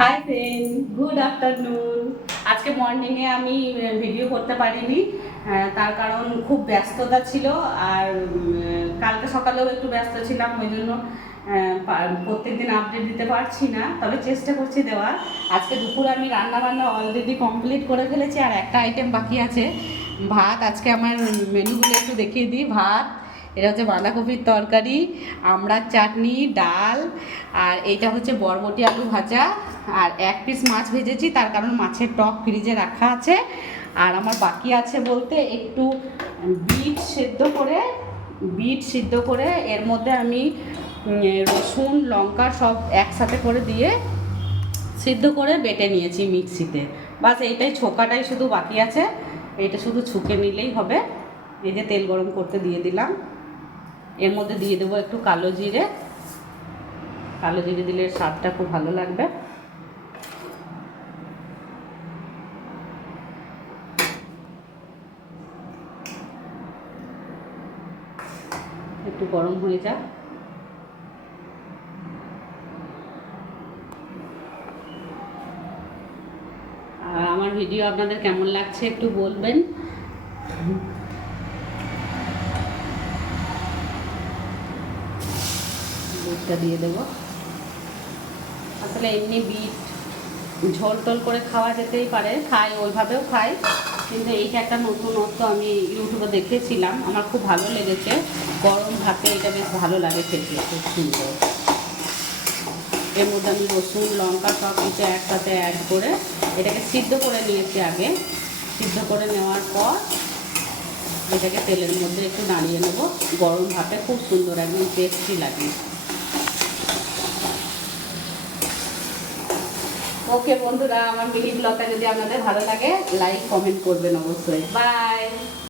Hi friend, good afternoon. আজকে মর্নিংয়ে আমি video করতে পারিনি, তার কারণ খুব ব্যস্ততা ছিল। আর কালকে সকালেও একটু ব্যস্ত ছিলাম, ওই জন্য প্রত্যেকদিন আপডেট দিতে পারছি না, তবে চেষ্টা করছি দেওয়ার। আজকে দুপুরে আমি রান্না বান্না অলরেডি কমপ্লিট করে ফেলেছি, আর একটা আইটেম বাকি আছে, ভাত। আজকে আমার মেনুগুলো একটু দেখিয়ে দিই। ভাত, এটা হচ্ছে বাঁধাকপির তরকারি, আমড়ার চাটনি, ডাল, আর এইটা হচ্ছে বরবটি আলু ভাজা, আর এক পিস মাছ ভেজেছি, তার কারণ মাছের টক ফ্রিজে রাখা আছে। আর আমার বাকি আছে বলতে একটু বিট সিদ্ধ করে এর মধ্যে আমি রসুন লঙ্কা সব একসাথে করে দিয়ে সিদ্ধ করে বেটে নিয়েছি মিক্সিতে। বাস এইটাই, ছোকাটাই শুধু বাকি আছে, এটা শুধু ছুঁকে নিলেই হবে। এই যে তেল গরম করতে দিয়ে দিলাম, এর মধ্যে দিয়ে দেবো একটু কালো জিরে। কালো জিরে দিলে স্বাদটা খুব ভালো লাগবে। একটু গরম হয়ে যাক। আর আমার ভিডিও আপনাদের কেমন লাগছে একটু বলবেন। দুধটা দিয়ে দেবো। আসলে এমনি বিট ঝোল টোল করে খাওয়া যেতেই পারে, খাই, ওইভাবেও খাই, কিন্তু এইটা একটা নতুনত্ব আমি ইউটিউবে দেখেছিলাম, আমার খুব ভালো লেগেছে। গরম ভাতে এটা বেশ ভালো লাগে খেতে, খুব সুন্দর। এর মধ্যে আমি রসুন লঙ্কা সব কিছু একসাথে অ্যাড করে এটাকে সিদ্ধ করে নিয়েছি আগে। সিদ্ধ করে নেওয়ার পর এটাকে তেলের মধ্যে একটু নাড়িয়ে নেব। গরম ভাতে খুব সুন্দর, একদম টেস্টি লাগে। ওকে বন্ধুরা, আমার মিনি ব্লগটা যদি আপনাদের ভালো লাগে লাইক কমেন্ট করবেন অবশ্যই। বাই।